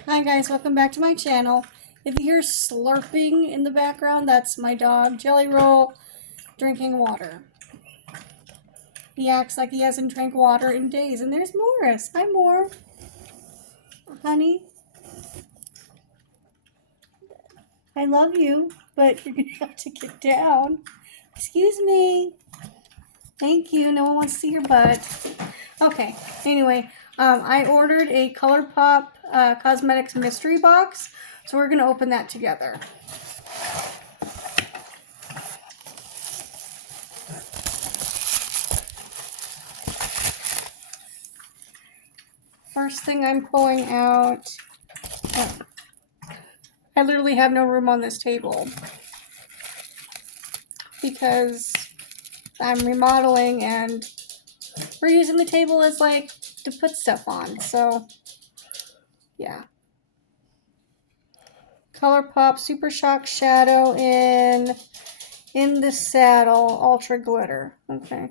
Hi guys, welcome back to my channel. If you hear slurping in the background, that's my dog, Jelly Roll, drinking water. He acts like he hasn't drank water in days. And there's Morris. Hi, Moore. Honey, I love you, but you're going to have to get down. Excuse me. Thank you. No one wants to see your butt. Okay, anyway, I ordered a ColourPop Cosmetics mystery box, so we're going to open that together. First thing I'm pulling out, I literally have no room on this table because I'm remodeling and we're using the table as like to put stuff on. So yeah. ColourPop Super Shock Shadow in the Saddle Ultra Glitter. Okay.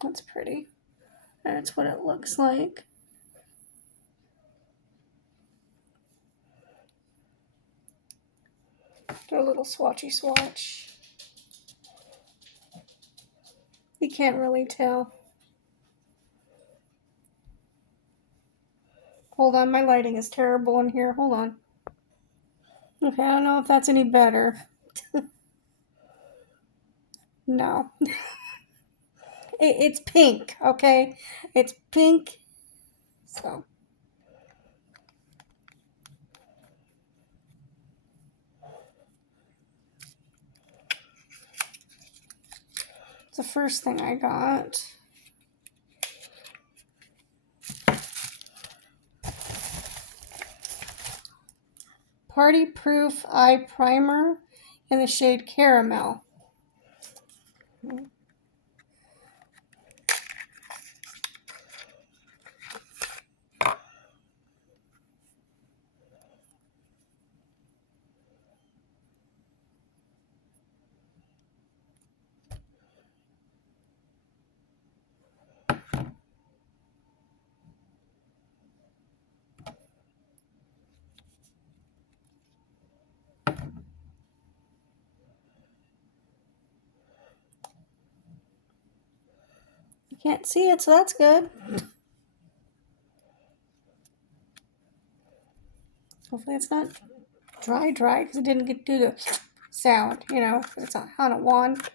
That's pretty. That's what it looks like. Do a little swatchy swatch. You can't really tell. Hold on, my lighting is terrible in here. Hold on. Okay, I don't know if that's any better. No. It's pink, okay? It's pink. So. It's the first thing I got. Party Proof Eye Primer in the shade Caramel. You can't see it, so that's good. Hopefully it's not dry because it didn't get to do the sound, you know, because it's on a wand.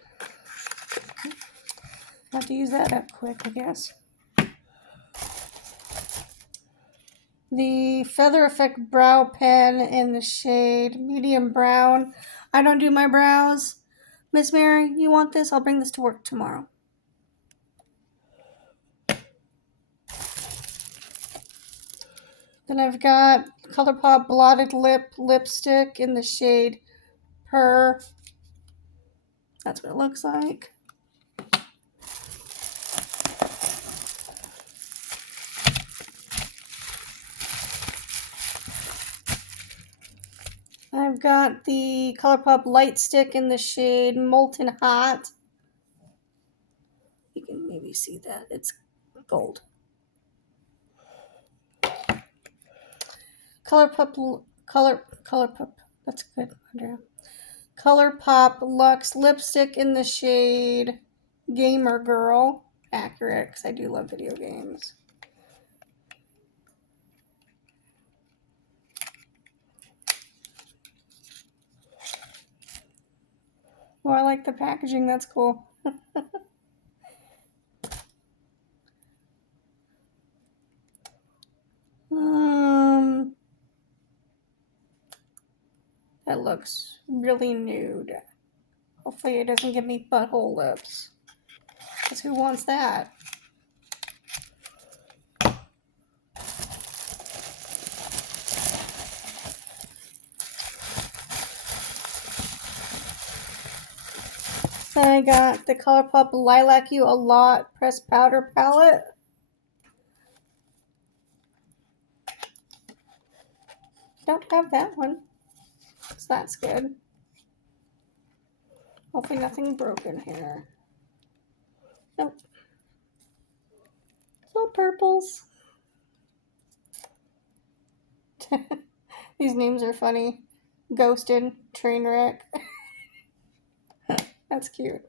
I have to use that up quick, I guess. The Feather Effect Brow Pen in the shade Medium Brown. I don't do my brows. Miss Mary, you want this? I'll bring this to work tomorrow. Then I've got ColourPop Blotted Lip Lipstick in the shade Purr. That's what it looks like. I've got the ColourPop Light Stick in the shade Molten Hot. You can maybe see that. It's gold. ColourPop. That's good, Andrea. ColourPop Luxe Lipstick in the shade Gamer Girl. Accurate, because I do love video games. Oh, I like the packaging. That's cool. That looks really nude. Hopefully it doesn't give me butthole lips. Because who wants that? Then I got the ColourPop Lilac You A Lot Pressed Powder Palette. Don't have that one. So that's good. Hopefully nothing broken here. Nope. It's all purples. These names are funny. Ghosted, Trainwreck. That's cute.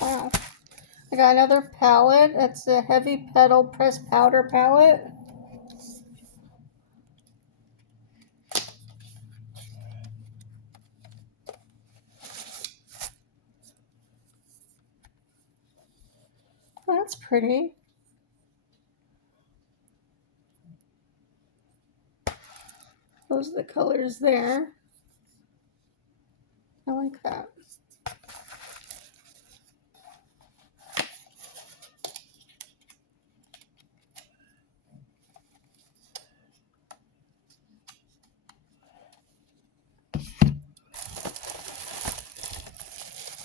Wow. I got another palette. It's a heavy petal pressed powder palette. Oh, that's pretty. Those are the colors there. I like that.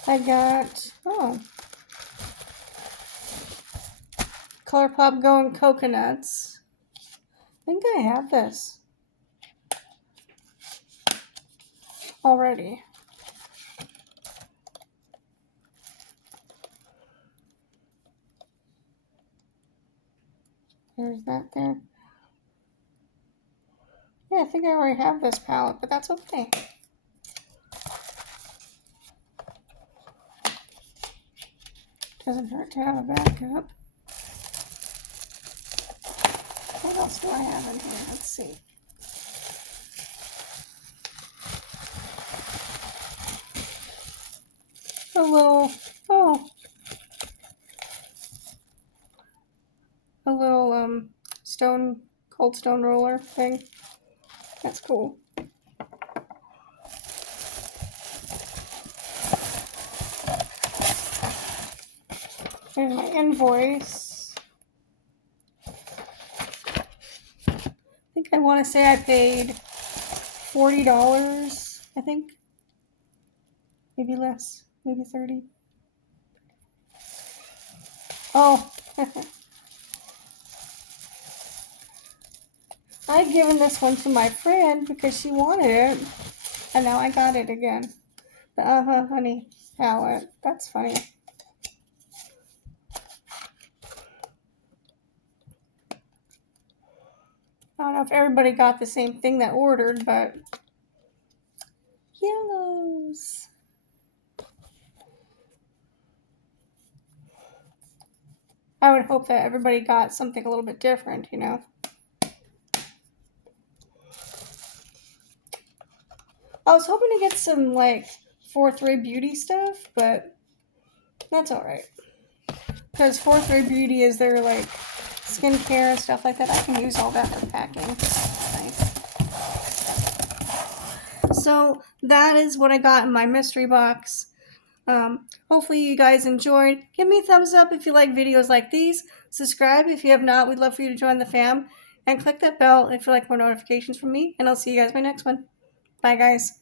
I got, ColourPop Going Coconuts. I think I have this already. There's that there. Yeah, I think I already have this palette, but that's okay. Doesn't hurt to have a backup. What else do I have in here? Let's see. A little, a little cold stone roller thing. That's cool. Here's my invoice. I think I want to say I paid $40, I think. Maybe less, maybe 30. Oh, I'd given this one to my friend because she wanted it, and now I got it again. The Honey palette. That's funny. I don't know if everybody got the same thing that ordered, but yellows. I would hope that everybody got something a little bit different, you know. I was hoping to get some like 4th Ray Beauty stuff, but that's alright. Because 4th Ray Beauty is their like skincare and stuff like that. I can use all that for packing. Nice. So that is what I got in my mystery box. Hopefully you guys enjoyed. Give me a thumbs up if you like videos like these. Subscribe if you have not. We'd love for you to join the fam. And click that bell if you like more notifications from me. And I'll see you guys in my next one. Bye, guys.